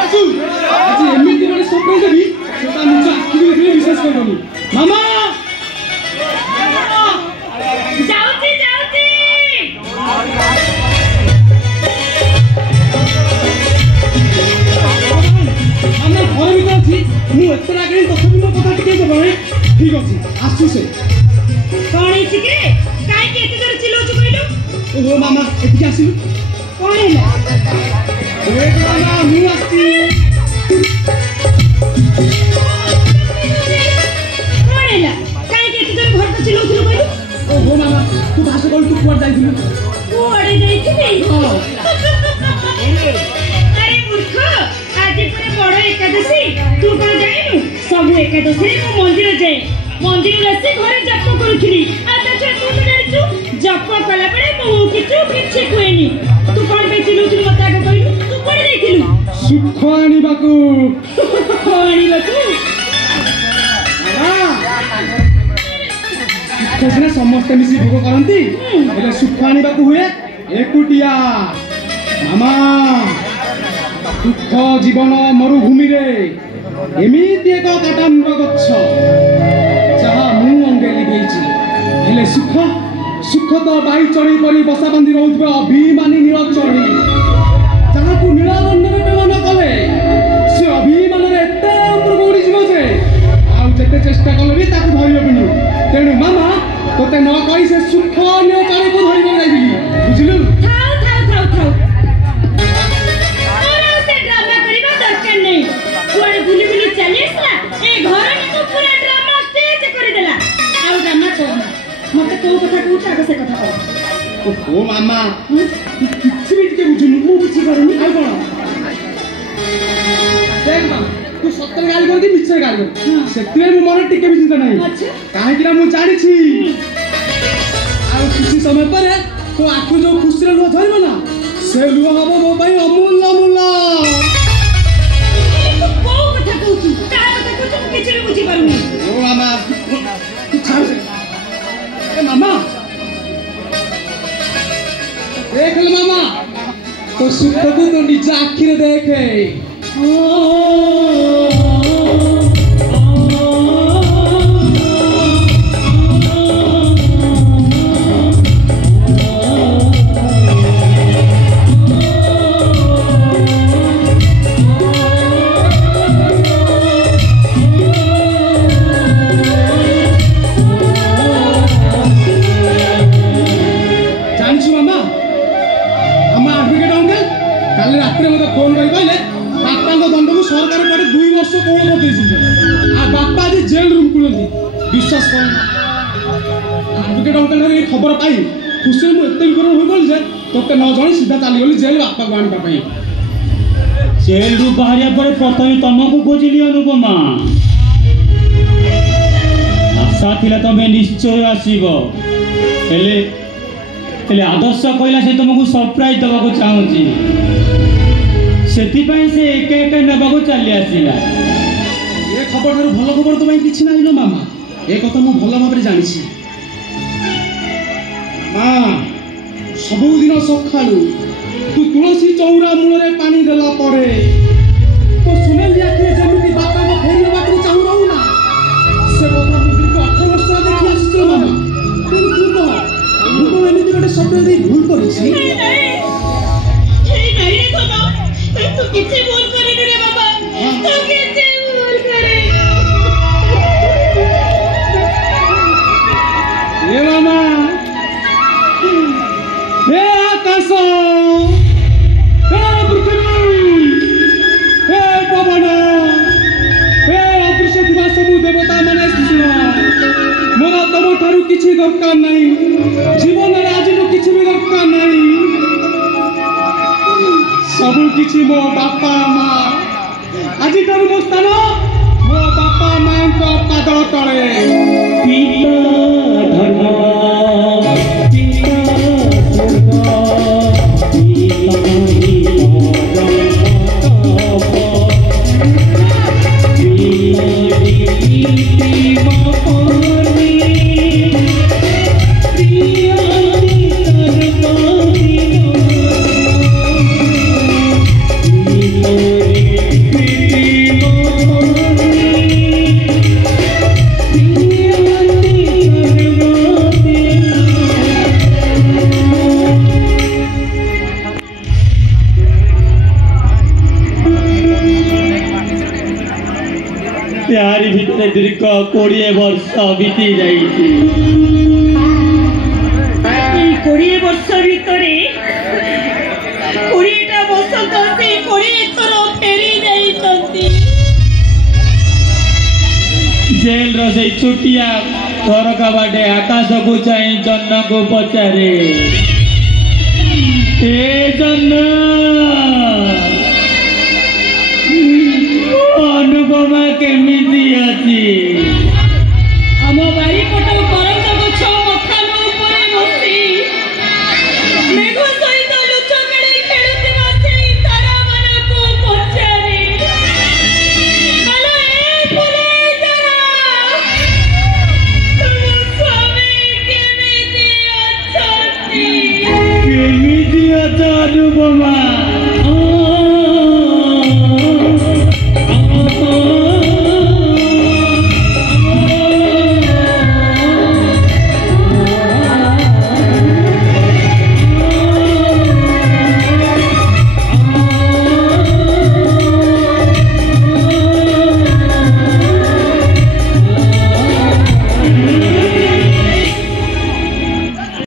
আজি এমিতি মানে সপ্রাইজ দেবি সেটা নিজ আখি দেখলে বিশ্বাস করবনি মামা যাওছি যাওছি আমরা ঘরে ভিতরে আছি মু এত আগে তথাপি মো কথা টিকে দেব না ঠিক আছে আসু সে কোন হইছি কে কাই কে এত জোরে চিল্লাউছ কইলো ওহো মামা এদিকে আসিলু কোন হেলা এ মামা মু আসছি কোন হেলা কাই কে এত জোরে ঘরটা চিল্লাউছিল কইলো ওহো মামা তু ভাষা কল তু কুয়ার যাইছিলু কুয়াড়ে যাইছিলি হ্যাঁ আরে মূর্খ আজি পুরে বড় একাদশী তু কোন জানিনু সবু একাদশী মু মন্দিরে যাই মন্দিরে আসি ঘরে জপ করুছিলি আর তাছাড়া তু তো জানিছু জপ কলা পরে মু কিছু কুয়েনি তু কোন পে চিল্লাউছিল মতে আগে কইলু তু কোড়ে যাইছিলু সুখ আনিবাকু আনিবাকু ଖୁସିରେ ସମସ୍ତେ ମିଶି ଭୋଗ କରନ୍ତି ହେଲେ ସୁଖ ଆଣିବାକୁ ହୁଏ ଏକୁଟିଆ ମାମା ଦୁଃଖ ଜୀବନ ମରୁଭୂମିରେ ଏମିତି ଏକ କାଟାମ୍ର ଗଛ ଯାହା ମୁଁ ଅଙ୍ଗେଲି ଦେଇଛି ହେଲେ ସୁଖ ତ ବାଇ ଚଢ଼େଇ ପରି ବସା ବାନ୍ଧି ରହୁଥିବା ଅଭିମାନୀ ନୀଳ ଚଢ଼େଇ ଯାହାକୁ ନୀଳବର୍ଣ୍ଣରେ ପ୍ରେମ ନ କଲେ ସେ ଅଭିମାନରେ ଏତେ ଉପରକୁ ଉଡ଼ିଯିବ ଯେ ଆଉ ଯେତେ ଚେଷ୍ଟା କଲେ ବି ତାକୁ ଧରିବନି ତେଣୁ ମାମା তোতে ন কই সে সুখ নিয়ে চারিকু ধরিব যাইবিলি বুঝিলু থাও ওরা সে ড্রামা করিবা দরকার নাই কুয়াড়ে বুলি বুলি চলি আসলা এই ঘরে তো পুরা ড্রামা স্টেজ করে দেলা আর ড্রামা কর মতে কোন কথা কইছ আগে সে কথা কও ও মামা কিছু বি টিকে বুঝুনি মু বুঝি পারুনি আর কোন দেখ মা তু সত্যি গালি করদি মিছরে গালি কর সেতিরে মু মনে টিকে বি চিন্তা নাই আচ্ছা কাহিকি না মু জানিছি আর কিছু সময় পরে তো আখু যে খুশিরে লুহ ধরিব না সে লুহ হবো মো পাই অমূল্য মূল্য কোন কথা কইছ কার কথা কইছ কিছু বুঝি পারুনি ও মামা তু ছাড় এ মামা देख ले मामा तो सुख को तो निज आखिर देखे কাল রাতে মতো ফোন করে কইলে বাপাঙ্গ দণ্ডকু সরকার পরে 2 বর্ষ কোণ করে দিয়েছিল আর বাপা আজ জেল রুম কুলନ୍ତି বিশ্বাস কর আডভোকেট অঙ্কল এই খবর পাই খুশি মু এতে বিকরণ হই গল যে তোকে ন জানি সিধা চালি গলি জেল বাপা গো আনিবা পাই জেল রু বাহারিয়া পরে প্রথমে তমকু খুঁজিলি অনুপমা আশা ଥିଲା তবে নিশ্চয় আসিব হেলে ହେଲେ ଆଦର୍ଶ କହିଲା ସେ ତୁମକୁ ସରପ୍ରାଇଜ ଦେବାକୁ ଚାହୁଁଛି ସେଥିପାଇଁ ସେ ଏକା ଏକା ନେବାକୁ ଚାଲି ଆସିଲା ଏ ଖବର ଠାରୁ ଭଲ ଖବର ତ ପାଇଁ କିଛି ନାହିଁ ଲୋ ମାମା ଏ କଥା ମୁଁ ଭଲ ଭାବରେ ଜାଣିଛି ମା ସବୁଦିନ ସକାଳୁ ତୁ ତୁଳସୀ ଚଉରା ମୂଳରେ ପାଣି ଦେଲା ପରେ ତ ସୁନେଲି ଆଖିରେ ଯେମିତି ବାପାଙ୍କ ଫେରି ନେବାକୁ ଚାହୁଁ ରହୁ ନା ସେ କଥା ମୁଁ ଦୀର୍ଘ 8 ବର୍ଷ ଦେଖି ଆସିଛି ମାମା କିନ୍ତୁ ତୁ କହ ମୁଁ ତ ଏମିତି ଗୋଟେ ଶବ୍ଦ ଦେଇ ଭୁଲ କରିଛି नहीं रे बाबा तू कितने भूल करे रे बाबा तू कितने भूल करे ए मामा हे आकाश हे पृथ्वी हे पवन हे अदृश्य दिवा सबु देवता माने शुण मोर तुम ठारू किछि दरकार नहीं जीवन रे आज तो किछि भी दरकार नहीं सबु किछि मो बापा माँ आज ठारू मो स्थान मो बापा माँ को पाद तले पिता धर्म पिता दुर्गा दीर्घ 20 वर्ष बीती जाइए 20 वर्ष भितर 20टा बसंत से 20 थर फेरी जाइछंती जेल रे छुटिया थरका बाटे आकाश को चाहे जन्न को पचारे ए जन्न अनुपमा केमिति अछि हम बारी पट पर